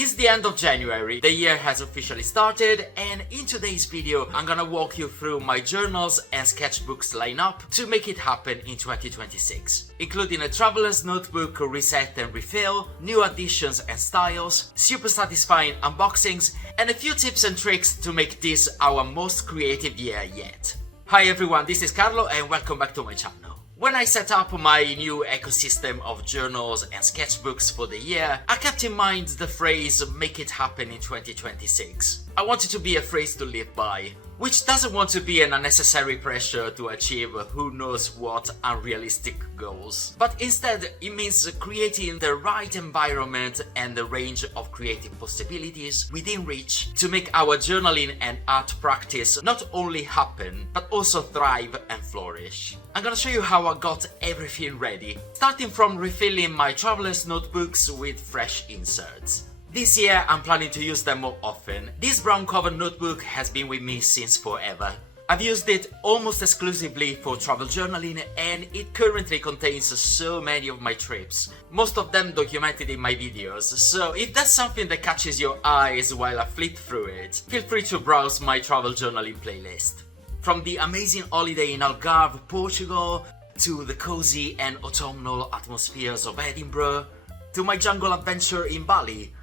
It's the end of January, the year has officially started, and in today's video I'm gonna walk you through my journals and sketchbooks lineup to make it happen in 2026, including a traveler's notebook reset and refill, new additions and styles, super satisfying unboxings, and a few tips and tricks to make this our most creative year yet. Hi everyone, this is Carlo and welcome back to my channel. When I set up my new ecosystem of journals and sketchbooks for the year, I kept in mind the phrase "make it happen in 2026". I want it to be a phrase to live by, which doesn't want to be an unnecessary pressure to achieve who knows what unrealistic goals. But instead, it means creating the right environment and the range of creative possibilities within reach to make our journaling and art practice not only happen, but also thrive and flourish. I'm gonna show you how I got everything ready, starting from refilling my traveler's notebooks with fresh inserts. This year I'm planning to use them more often. This brown cover notebook has been with me since forever. I've used it almost exclusively for travel journaling and it currently contains so many of my trips, most of them documented in my videos, so if that's something that catches your eyes while I flip through it, feel free to browse my travel journaling playlist. From the amazing holiday in Algarve, Portugal, to the cozy and autumnal atmospheres of Edinburgh, to my jungle adventure in Bali,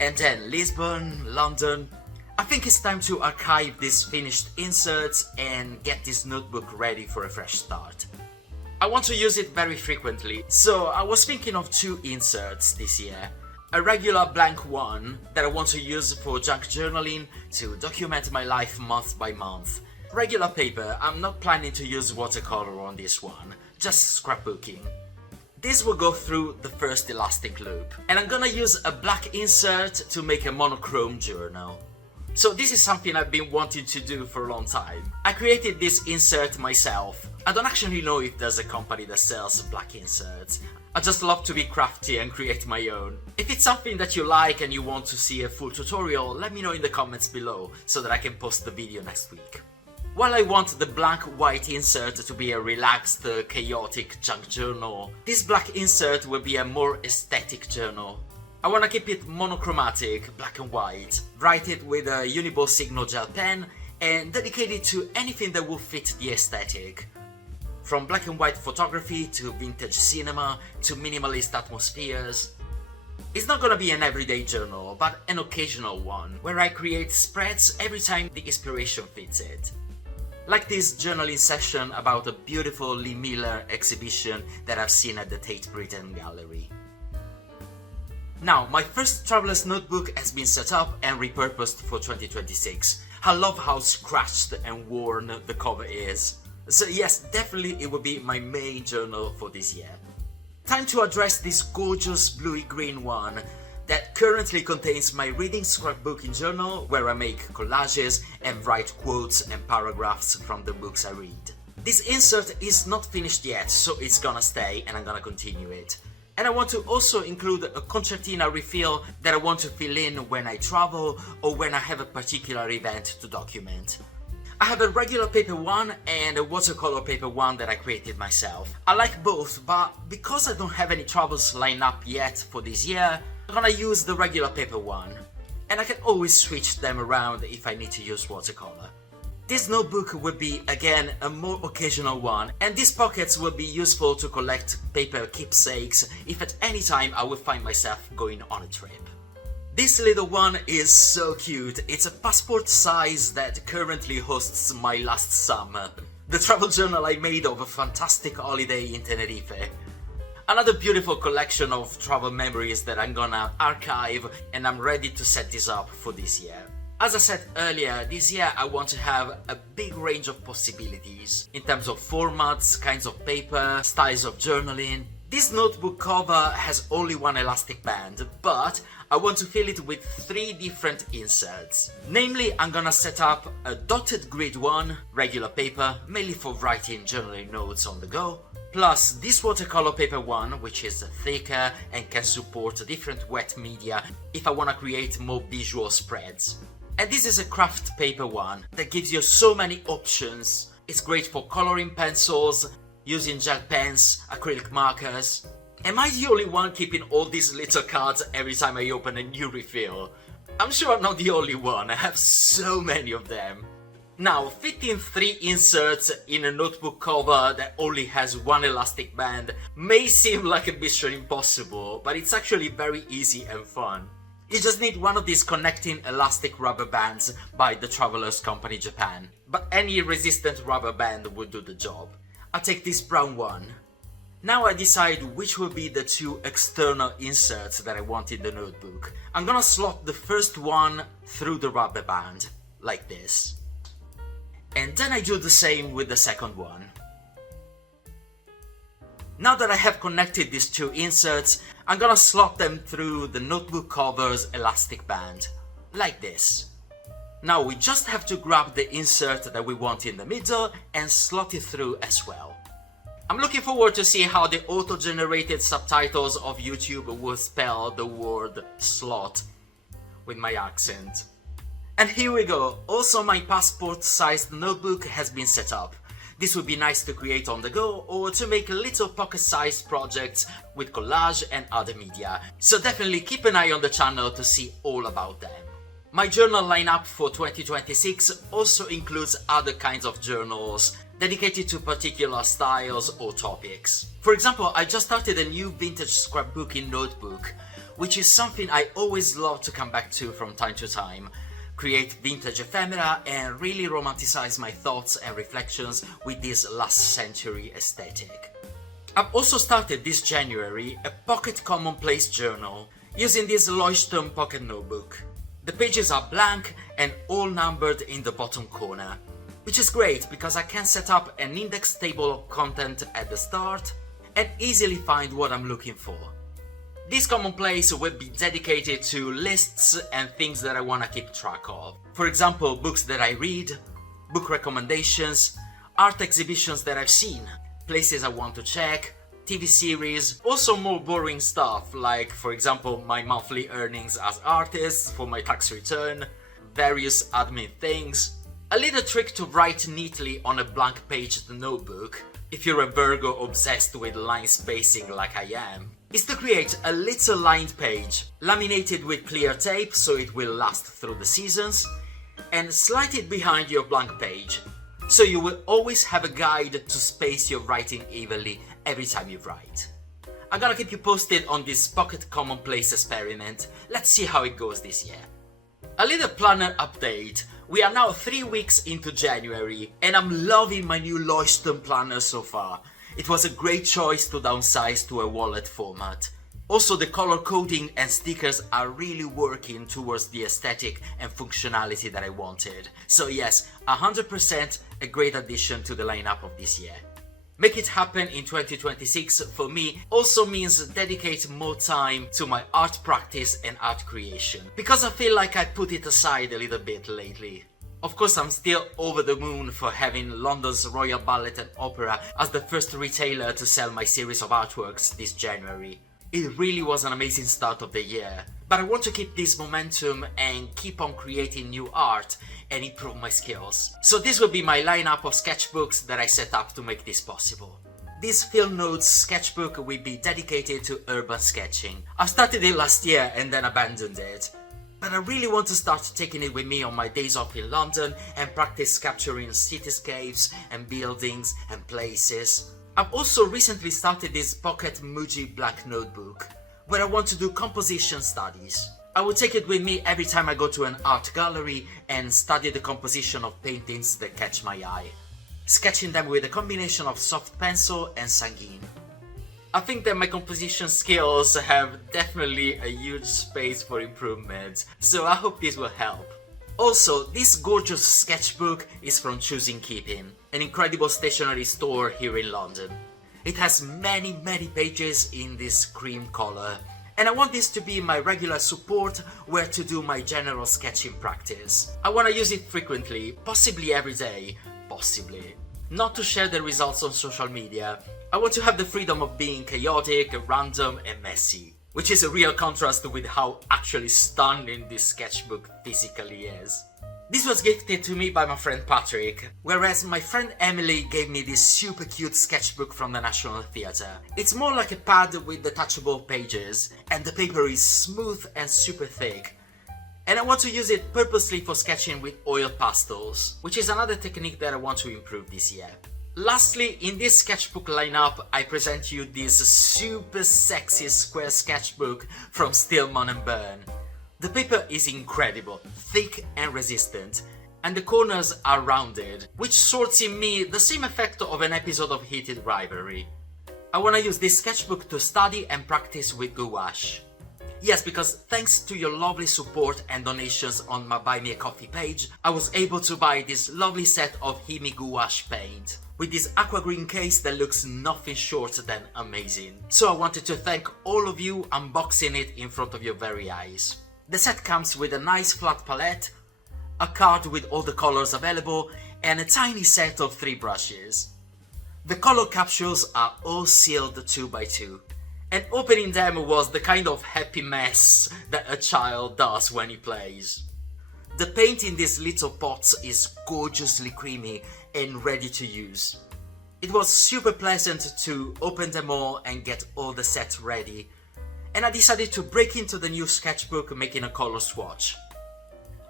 and then Lisbon, London. I think it's time to archive these finished inserts and get this notebook ready for a fresh start. I want to use it very frequently, so I was thinking of two inserts this year. A regular blank one that I want to use for junk journaling to document my life month by month. Regular paper, I'm not planning to use watercolor on this one, just scrapbooking. This will go through the first elastic loop, and I'm gonna use a black insert to make a monochrome journal. So this is something I've been wanting to do for a long time. I created this insert myself. I don't actually know if there's a company that sells black inserts. I just love to be crafty and create my own. If it's something that you like and you want to see a full tutorial, let me know in the comments below so that I can post the video next week. While I want the blank white insert to be a relaxed, chaotic junk journal, this black insert will be a more aesthetic journal. I want to keep it monochromatic, black and white, write it with a Uniball Signal gel pen, and dedicate it to anything that will fit the aesthetic. From black and white photography to vintage cinema to minimalist atmospheres. It's not gonna be an everyday journal, but an occasional one, where I create spreads every time the inspiration fits it. Like this journaling session about a beautiful Lee Miller exhibition that I've seen at the Tate Britain Gallery. Now, my first traveler's notebook has been set up and repurposed for 2026. I love how scratched and worn the cover is. So yes, definitely it will be my main journal for this year. Time to address this gorgeous bluey-green one that currently contains my reading scrapbooking journal where I make collages and write quotes and paragraphs from the books I read. This insert is not finished yet, so it's gonna stay and I'm gonna continue it. And I want to also include a concertina refill that I want to fill in when I travel or when I have a particular event to document. I have a regular paper one and a watercolor paper one that I created myself. I like both, but because I don't have any travels lined up yet for this year, I'm gonna use the regular paper one, and I can always switch them around if I need to use watercolor. This notebook will be, again, a more occasional one, and these pockets will be useful to collect paper keepsakes if at any time I will find myself going on a trip. This little one is so cute. It's a passport size that currently hosts my last summer, the travel journal I made of a fantastic holiday in Tenerife. Another beautiful collection of travel memories that I'm gonna archive, and I'm ready to set this up for this year. As I said earlier, this year I want to have a big range of possibilities in terms of formats, kinds of paper, styles of journaling. This notebook cover has only one elastic band, but I want to fill it with 3 different inserts. Namely, I'm gonna set up a dotted grid one, regular paper, mainly for writing journaling notes on the go, plus this watercolor paper one, which is thicker and can support different wet media if I want to create more visual spreads. And this is a craft paper one that gives you so many options. It's great for coloring pencils, using gel pens, acrylic markers. Am I the only one keeping all these little cards every time I open a new refill? I'm sure I'm not the only one, I have so many of them. Now, fitting 3 inserts in a notebook cover that only has one elastic band may seem like a mission impossible, but it's actually very easy and fun. You just need one of these connecting elastic rubber bands by the Travelers Company Japan, but any resistant rubber band would do the job. I'll take this brown one. Now I decide which will be the 2 external inserts that I want in the notebook. I'm gonna slot the first one through the rubber band, like this. And then I do the same with the second one. Now that I have connected these 2 inserts, I'm gonna slot them through the notebook cover's elastic band, like this. Now we just have to grab the insert that we want in the middle and slot it through as well. I'm looking forward to see how the auto-generated subtitles of YouTube will spell the word slot with my accent. And here we go, also my passport-sized notebook has been set up. This would be nice to create on the go or to make little pocket-sized projects with collage and other media, so definitely keep an eye on the channel to see all about them. My journal lineup for 2026 also includes other kinds of journals dedicated to particular styles or topics. For example, I just started a new vintage scrapbooking notebook, which is something I always love to come back to from time to time. Create vintage ephemera and really romanticize my thoughts and reflections with this last century aesthetic. I've also started this January a pocket Commonplace journal using this Leuchtturm pocket notebook. The pages are blank and all numbered in the bottom corner, which is great because I can set up an index table of content at the start and easily find what I'm looking for. This Commonplace will be dedicated to lists and things that I want to keep track of. For example, books that I read, book recommendations, art exhibitions that I've seen, places I want to check, TV series, also more boring stuff like, for example, my monthly earnings as artist for my tax return, various admin things. A little trick to write neatly on a blank paged notebook, if you're a Virgo obsessed with line spacing like I am, is to create a little lined page, laminated with clear tape so it will last through the seasons, and slide it behind your blank page, so you will always have a guide to space your writing evenly every time you write. I'm gonna keep you posted on this pocket Commonplace experiment. Let's see how it goes this year. A little planner update. We are now 3 weeks into January and I'm loving my new Leuchtturm planner so far. It was a great choice to downsize to a wallet format. Also, the color coding and stickers are really working towards the aesthetic and functionality that I wanted. So yes, 100% a great addition to the lineup of this year. Make it happen in 2026 for me also means dedicate more time to my art practice and art creation, because I feel like I put it aside a little bit lately. Of course, I'm still over the moon for having London's Royal Ballet and Opera as the first retailer to sell my series of artworks this January. It really was an amazing start of the year, but I want to keep this momentum and keep on creating new art and improve my skills. So this will be my lineup of sketchbooks that I set up to make this possible. This Film Notes sketchbook will be dedicated to urban sketching. I started it last year and then abandoned it, but I really want to start taking it with me on my days off in London and practice capturing cityscapes and buildings and places. I've also recently started this pocket Muji black notebook, where I want to do composition studies. I will take it with me every time I go to an art gallery and study the composition of paintings that catch my eye, sketching them with a combination of soft pencil and sanguine. I think that my composition skills have definitely a huge space for improvement, so I hope this will help. Also, this gorgeous sketchbook is from Choosing Keeping, an incredible stationery store here in London. It has many pages in this cream color, and I want this to be my regular support where to do my general sketching practice. I want to use it frequently, possibly every day, possibly. Not to share the results on social media. I want to have the freedom of being chaotic, random and messy, which is a real contrast with how actually stunning this sketchbook physically is. This was gifted to me by my friend Patrick, whereas my friend Emily gave me this super cute sketchbook from the National Theatre. It's more like a pad with detachable pages, and the paper is smooth and super thick. And I want to use it purposely for sketching with oil pastels, which is another technique that I want to improve this year. Lastly, in this sketchbook lineup, I present you this super sexy square sketchbook from Stillman & Byrne. The paper is incredible, thick and resistant, and the corners are rounded, which sorts in me the same effect of an episode of Heated Rivalry. I wanna use this sketchbook to study and practice with gouache. Yes, because thanks to your lovely support and donations on my Buy Me a Coffee page, I was able to buy this lovely set of Himi Gouache paint, with this aqua green case that looks nothing short than amazing. So I wanted to thank all of you unboxing it in front of your very eyes. The set comes with a nice flat palette, a card with all the colors available, and a tiny set of 3 brushes. The color capsules are all sealed 2x2, and opening them was the kind of happy mess that a child does when he plays. The paint in these little pots is gorgeously creamy and ready to use. It was super pleasant to open them all and get all the sets ready, and I decided to break into the new sketchbook making a color swatch.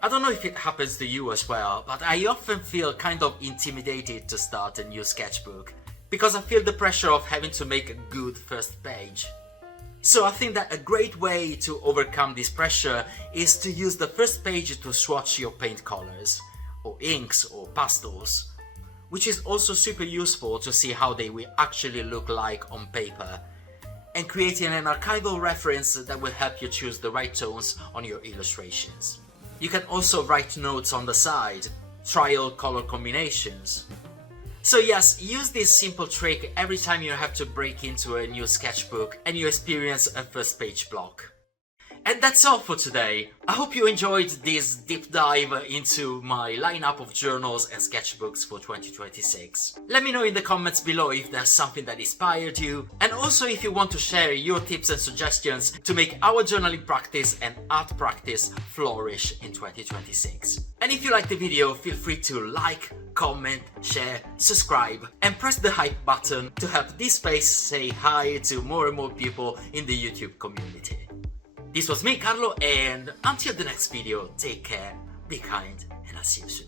I don't know if it happens to you as well, but I often feel kind of intimidated to start a new sketchbook, because I feel the pressure of having to make a good first page. So I think that a great way to overcome this pressure is to use the first page to swatch your paint colors, or inks or pastels, which is also super useful to see how they will actually look like on paper, and creating an archival reference that will help you choose the right tones on your illustrations. You can also write notes on the side, trial color combinations. So yes, use this simple trick every time you have to break into a new sketchbook and you experience a first page block. And that's all for today. I hope you enjoyed this deep dive into my lineup of journals and sketchbooks for 2026. Let me know in the comments below if there's something that inspired you, and also if you want to share your tips and suggestions to make our journaling practice and art practice flourish in 2026. And if you liked the video, feel free to like, comment, share, subscribe, and press the hype button to help this space say hi to more and more people in the YouTube community. This was me, Carlo, and until the next video, take care, be kind, and I'll see you soon.